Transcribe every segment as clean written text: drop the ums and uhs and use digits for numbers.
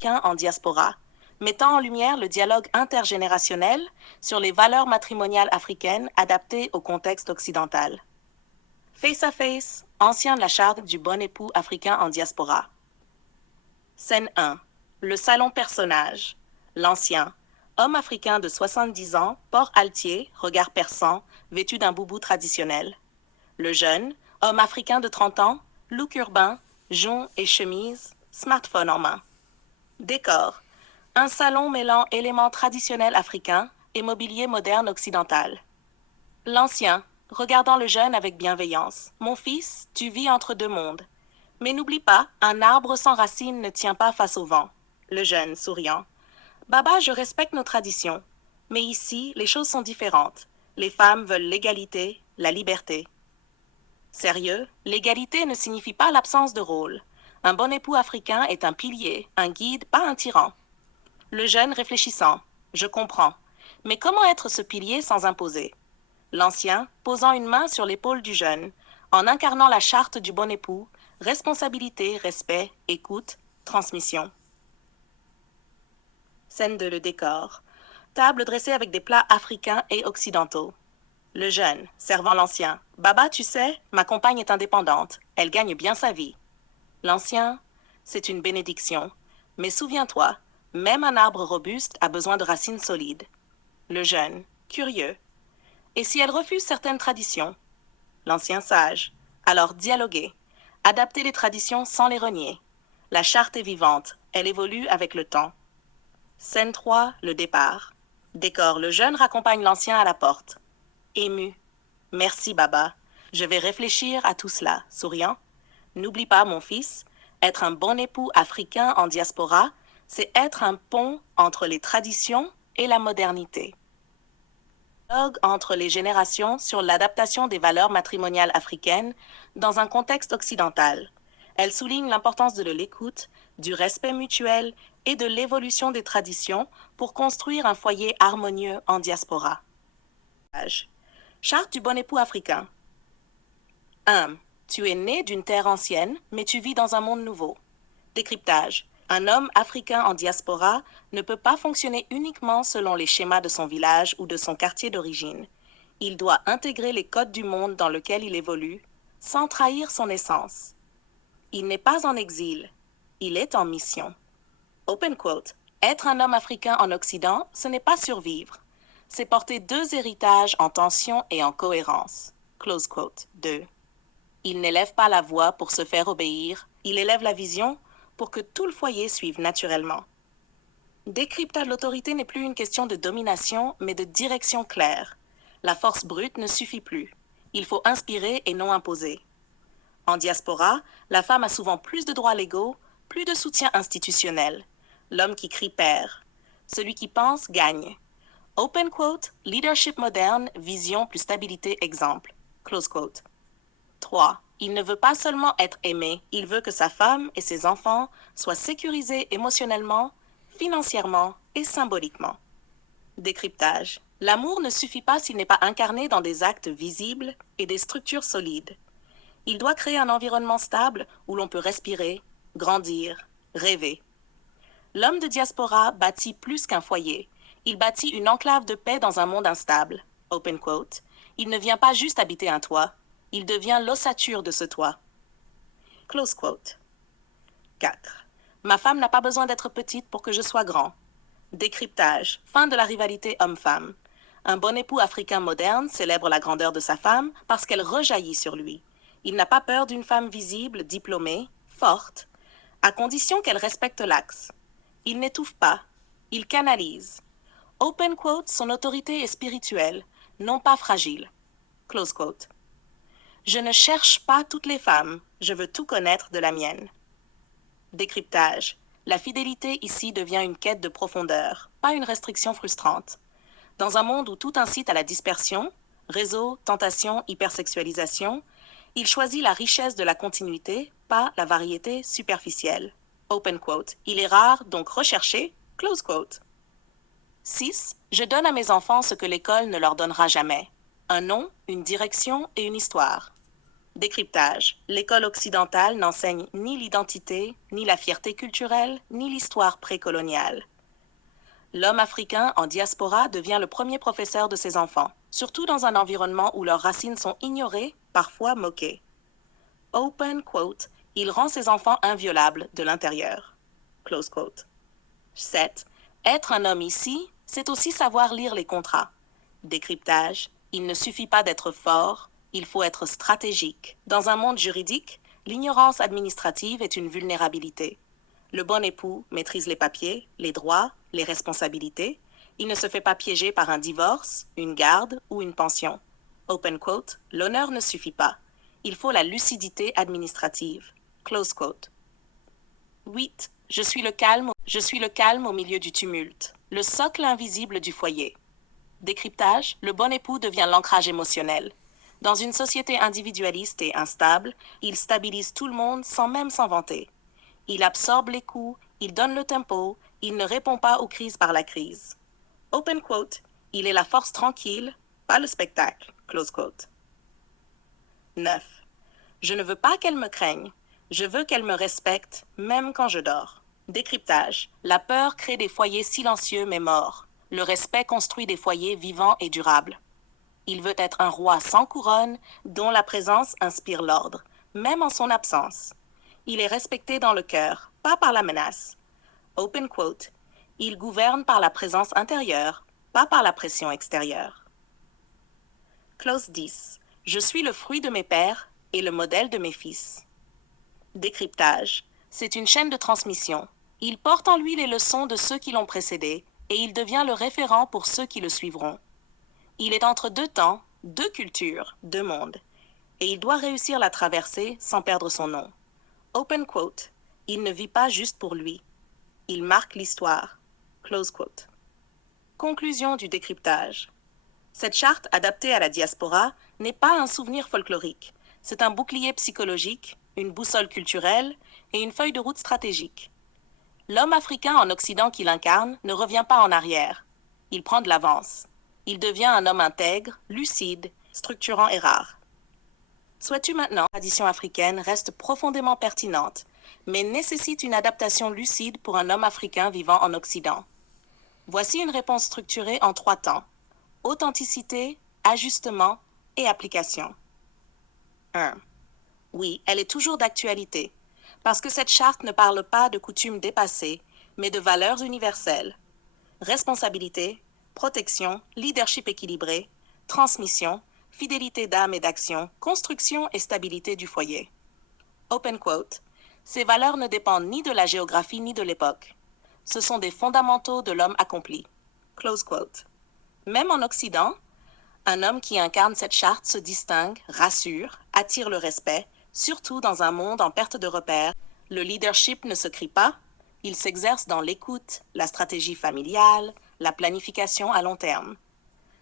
africain en diaspora, mettant en lumière le dialogue intergénérationnel sur les valeurs matrimoniales africaines adaptées au contexte occidental. Face à Face, ancien de la charte du bon époux africain en diaspora. Scène 1. Le salon personnage. L'ancien. Homme africain de 70 ans, port altier, regard perçant, vêtu d'un boubou traditionnel. Le jeune. Homme africain de 30 ans, look urbain, jonc et chemise, smartphone en main. Décor. Un salon mêlant éléments traditionnels africains et mobilier moderne occidental. L'ancien, regardant le jeune avec bienveillance. Mon fils, tu vis entre deux mondes. Mais n'oublie pas, un arbre sans racines ne tient pas face au vent. Le jeune, souriant. Baba, je respecte nos traditions. Mais ici, les choses sont différentes. Les femmes veulent l'égalité, la liberté. Sérieux, l'égalité ne signifie pas l'absence de rôle. Un bon époux africain est un pilier, un guide, pas un tyran. Le jeune réfléchissant. Je comprends. Mais comment être ce pilier sans imposer? L'ancien, posant une main sur l'épaule du jeune, en incarnant la charte du bon époux, responsabilité, respect, écoute, transmission. Scène 2, le décor. Table dressée avec des plats africains et occidentaux. Le jeune, servant l'ancien. Baba, tu sais, ma compagne est indépendante. Elle gagne bien sa vie. L'ancien, c'est une bénédiction. Mais souviens-toi, même un arbre robuste a besoin de racines solides. Le jeune, curieux. Et si elle refuse certaines traditions? L'ancien sage. Alors dialoguer. Adapter les traditions sans les renier. La charte est vivante. Elle évolue avec le temps. Scène 3, le départ. Décor, le jeune raccompagne l'ancien à la porte. Ému. Merci, Baba. Je vais réfléchir à tout cela, souriant. N'oublie pas, mon fils, être un bon époux africain en diaspora, c'est être un pont entre les traditions et la modernité. Dialogue entre les générations sur l'adaptation des valeurs matrimoniales africaines dans un contexte occidental. Elle souligne l'importance de l'écoute, du respect mutuel et de l'évolution des traditions pour construire un foyer harmonieux en diaspora. Charte du bon époux africain. 1. Tu es né d'une terre ancienne, mais tu vis dans un monde nouveau. Décryptage. Un homme africain en diaspora ne peut pas fonctionner uniquement selon les schémas de son village ou de son quartier d'origine. Il doit intégrer les codes du monde dans lequel il évolue, sans trahir son essence. Il n'est pas en exil, il est en mission. Open quote. Être un homme africain en Occident, ce n'est pas survivre. C'est porter deux héritages en tension et en cohérence. Close quote. 2. Il n'élève pas la voix pour se faire obéir, il élève la vision pour que tout le foyer suive naturellement. Décryptage de l'autorité n'est plus une question de domination, mais de direction claire. La force brute ne suffit plus. Il faut inspirer et non imposer. En diaspora, la femme a souvent plus de droits légaux, plus de soutien institutionnel. L'homme qui crie perd. Celui qui pense gagne. Open quote, leadership moderne, vision plus stabilité, exemple. Close quote. 3. Il ne veut pas seulement être aimé, il veut que sa femme et ses enfants soient sécurisés émotionnellement, financièrement et symboliquement. Décryptage. L'amour ne suffit pas s'il n'est pas incarné dans des actes visibles et des structures solides. Il doit créer un environnement stable où l'on peut respirer, grandir, rêver. L'homme de diaspora bâtit plus qu'un foyer. Il bâtit une enclave de paix dans un monde instable. Open quote. Il ne vient pas juste habiter un toit. Il devient l'ossature de ce toit. Close quote. 4. Ma femme n'a pas besoin d'être petite pour que je sois grand. Décryptage. Fin de la rivalité homme-femme. Un bon époux africain moderne célèbre la grandeur de sa femme parce qu'elle rejaillit sur lui. Il n'a pas peur d'une femme visible, diplômée, forte, à condition qu'elle respecte l'axe. Il n'étouffe pas, il canalise. Open quote, son autorité est spirituelle, non pas fragile. Close quote. Je ne cherche pas toutes les femmes, je veux tout connaître de la mienne. Décryptage. La fidélité ici devient une quête de profondeur, pas une restriction frustrante. Dans un monde où tout incite à la dispersion, réseau, tentation, hypersexualisation, il choisit la richesse de la continuité, pas la variété superficielle. Open quote. Il est rare, donc recherché. Close quote. 6. Je donne à mes enfants ce que l'école ne leur donnera jamais. Un nom, une direction et une histoire. Décryptage. L'école occidentale n'enseigne ni l'identité, ni la fierté culturelle, ni l'histoire précoloniale. L'homme africain en diaspora devient le premier professeur de ses enfants, surtout dans un environnement où leurs racines sont ignorées, parfois moquées. Open quote, il rend ses enfants inviolables de l'intérieur. Close quote. 7. Être un homme ici, c'est aussi savoir lire les contrats. Décryptage, il ne suffit pas d'être fort, il faut être stratégique. Dans un monde juridique, l'ignorance administrative est une vulnérabilité. Le bon époux maîtrise les papiers, les droits, les responsabilités. Il ne se fait pas piéger par un divorce, une garde ou une pension. Open quote, l'honneur ne suffit pas. Il faut la lucidité administrative. Close quote. 8. Je suis le calme au milieu du tumulte. Le socle invisible du foyer. Décryptage, le bon époux devient l'ancrage émotionnel. Dans une société individualiste et instable, il stabilise tout le monde sans même s'en vanter. Il absorbe les coups, il donne le tempo, il ne répond pas aux crises par la crise. Open quote, il est la force tranquille, pas le spectacle. Close quote. 9. Je ne veux pas qu'elle me craigne. Je veux qu'elle me respecte, même quand je dors. Décryptage. La peur crée des foyers silencieux mais morts. Le respect construit des foyers vivants et durables. Il veut être un roi sans couronne, dont la présence inspire l'ordre, même en son absence. Il est respecté dans le cœur, pas par la menace. Open quote. Il gouverne par la présence intérieure, pas par la pression extérieure. Close 10. Je suis le fruit de mes pères et le modèle de mes fils. Décryptage. C'est une chaîne de transmission. Il porte en lui les leçons de ceux qui l'ont précédé et il devient le référent pour ceux qui le suivront. Il est entre deux temps, deux cultures, deux mondes, et il doit réussir la traversée sans perdre son nom. Open quote. Il ne vit pas juste pour lui. Il marque l'histoire. Close quote. Conclusion du décryptage. Cette charte adaptée à la diaspora n'est pas un souvenir folklorique. C'est un bouclier psychologique, une boussole culturelle et une feuille de route stratégique. L'homme africain en Occident qu'il incarne ne revient pas en arrière. Il prend de l'avance. Il devient un homme intègre, lucide, structurant et rare. Souhaites-tu maintenant que la tradition africaine reste profondément pertinente, mais nécessite une adaptation lucide pour un homme africain vivant en Occident? Voici une réponse structurée en 3 temps. Authenticité, ajustement et application. 1. Oui, elle est toujours d'actualité, parce que cette charte ne parle pas de coutumes dépassées, mais de valeurs universelles. Responsabilité, protection, leadership équilibré, transmission, fidélité d'âme et d'action, construction et stabilité du foyer. Open quote. Ces valeurs ne dépendent ni de la géographie ni de l'époque. Ce sont des fondamentaux de l'homme accompli. Close quote. Même en Occident, un homme qui incarne cette charte se distingue, rassure, attire le respect, surtout dans un monde en perte de repères. Le leadership ne se crie pas, il s'exerce dans l'écoute, la stratégie familiale, la planification à long terme.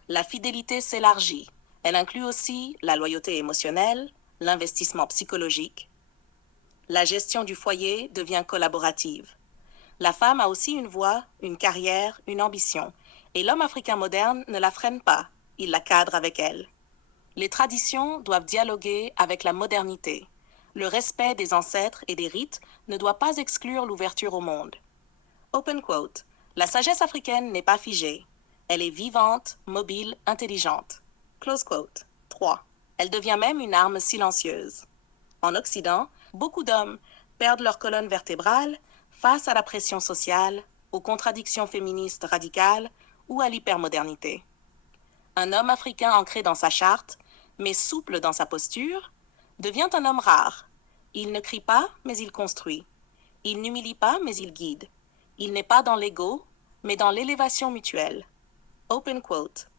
La fidélité s'élargit. Elle inclut aussi la loyauté émotionnelle, l'investissement psychologique. La gestion du foyer devient collaborative. La femme a aussi une voix, une carrière, une ambition, et l'homme africain moderne ne la freine pas, il la cadre avec elle. Les traditions doivent dialoguer avec la modernité. Le respect des ancêtres et des rites ne doit pas exclure l'ouverture au monde. Open quote. La sagesse africaine n'est pas figée. Elle est vivante, mobile, intelligente. Close quote. 3. Elle devient même une arme silencieuse. En Occident, beaucoup d'hommes perdent leur colonne vertébrale face à la pression sociale, aux contradictions féministes radicales ou à l'hypermodernité. Un homme africain ancré dans sa charte, mais souple dans sa posture, devient un homme rare. Il ne crie pas, mais il construit. Il n'humilie pas, mais il guide. Il n'est pas dans l'ego, mais dans l'élévation mutuelle. Open quote.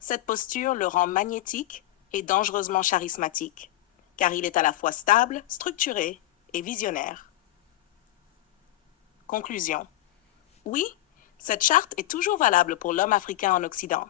Cette posture le rend magnétique et dangereusement charismatique, car il est à la fois stable, structuré et visionnaire. Conclusion. Oui, cette charte est toujours valable pour l'homme africain en Occident.